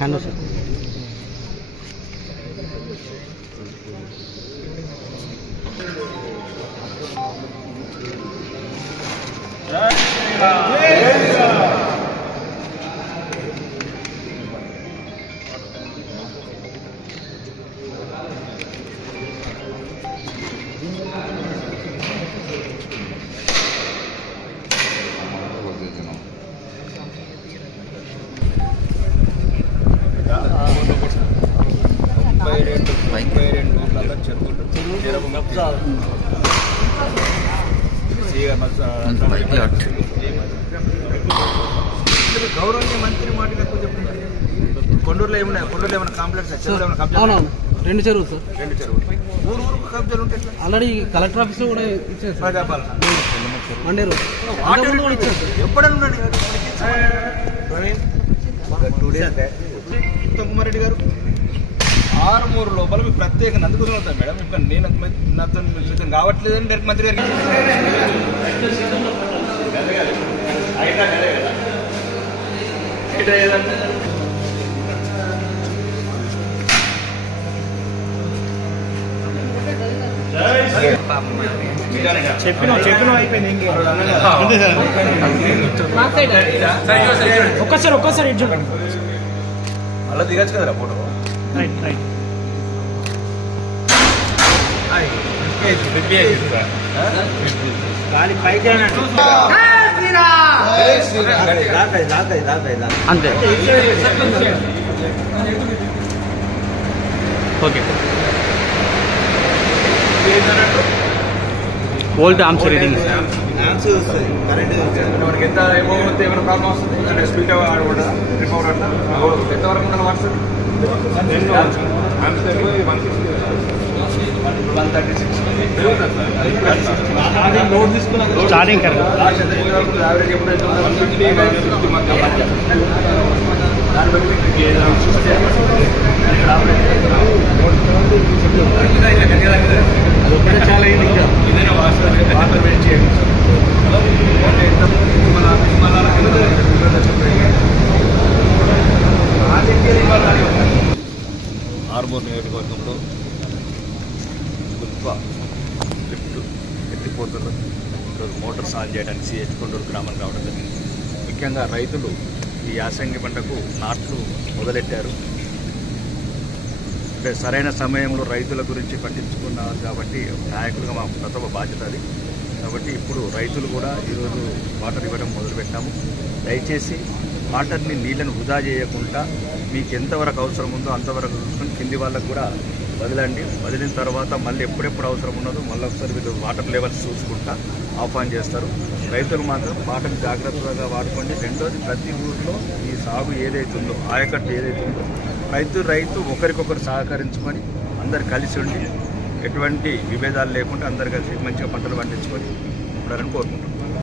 Hello sir గౌరవనీయ మంత్రి మాటలకు కొండూరులో ఏమన్నా కాంప్లెక్స్ రెండు చెరువులు సార్ రెండు చెరువులు ఊరు కబ్జాలు ఉంటాయి ఆల్రెడీ కలెక్టర్ ఆఫీస్ లో కూడా ఇచ్చారు ప్రజాపాలన మండేరు ఎప్పుడన్నా ఉత్తమ్ కుమార్ రెడ్డి గారు 6 లోపల మీకు ప్రత్యేకంగా అందుకు అవుతాను మేడం ఇప్పుడు నేను నాతో కావట్లేదని డైరెక్ట్ మంత్రి గారికి చెప్పిన అయిపోయింది ఒక్కసారి అలా దిగచ్చు కదరా ఫోటో పైకి అంతే ఓకే వోల్ట్ ఆమ్స్ రీడింగ్ మనకి ఎంత ఏమవుతుంది ఏమైనా ప్రాబ్లం వస్తుంది స్పీడ్ కూడా రిపవర్ ఎంతవరకు ఉండాలి వాట్సాప్ 136 స్టార్టింగ్ యావరేజ్ ఎప్పుడైతే చాలా వాటర్ వెయిట్ చేయండి ఆర్మూర్ నియోజకవర్గంలో గుత్వ లిఫ్ట్ ఎత్తిపోతులు ఈరోజు మోటార్స్ ఆన్ చేయడానికి సిహెచ్ కొండూరు గ్రామం రావడం జరిగింది. ముఖ్యంగా రైతులు ఈ యాసంగి పంటకు నాట్లు మొదలెట్టారు. అంటే సరైన సమయంలో రైతుల గురించి పట్టించుకున్నారు కాబట్టి నాయకులుగా మా ప్రథమ బాధ్యత అది. కాబట్టి ఇప్పుడు రైతులు కూడా ఈరోజు వాటర్ ఇవ్వడం మొదలుపెట్టాము. దయచేసి వాటర్ని నీళ్ళను వృధా చేయకుండా మీకు ఎంతవరకు అవసరం ఉందో అంతవరకు చూసుకొని కింది వాళ్ళకు కూడా వదలండి. వదిలిన తర్వాత మళ్ళీ ఎప్పుడెప్పుడు అవసరం ఉన్నదో మళ్ళీ ఒకసారి వీళ్ళు వాటర్ లెవెల్స్ చూసుకుంటా ఆఫ్ ఆన్ చేస్తారు. రైతులు మాత్రం వాటర్ని జాగ్రత్తగా వాడుకోండి. రెండోది ప్రతి ఊరిలో ఈ సాగు ఏదైతుందో ఆయకట్టు ఏదైతుందో రైతు ఒకరికొకరు సహకరించుకొని అందరు కలిసి ఉండి ఎటువంటి విభేదాలు లేకుండా అందరు కలిసి మంచిగా పంటలు పండించుకొని ఉండాలని కోరుకుంటున్నాం.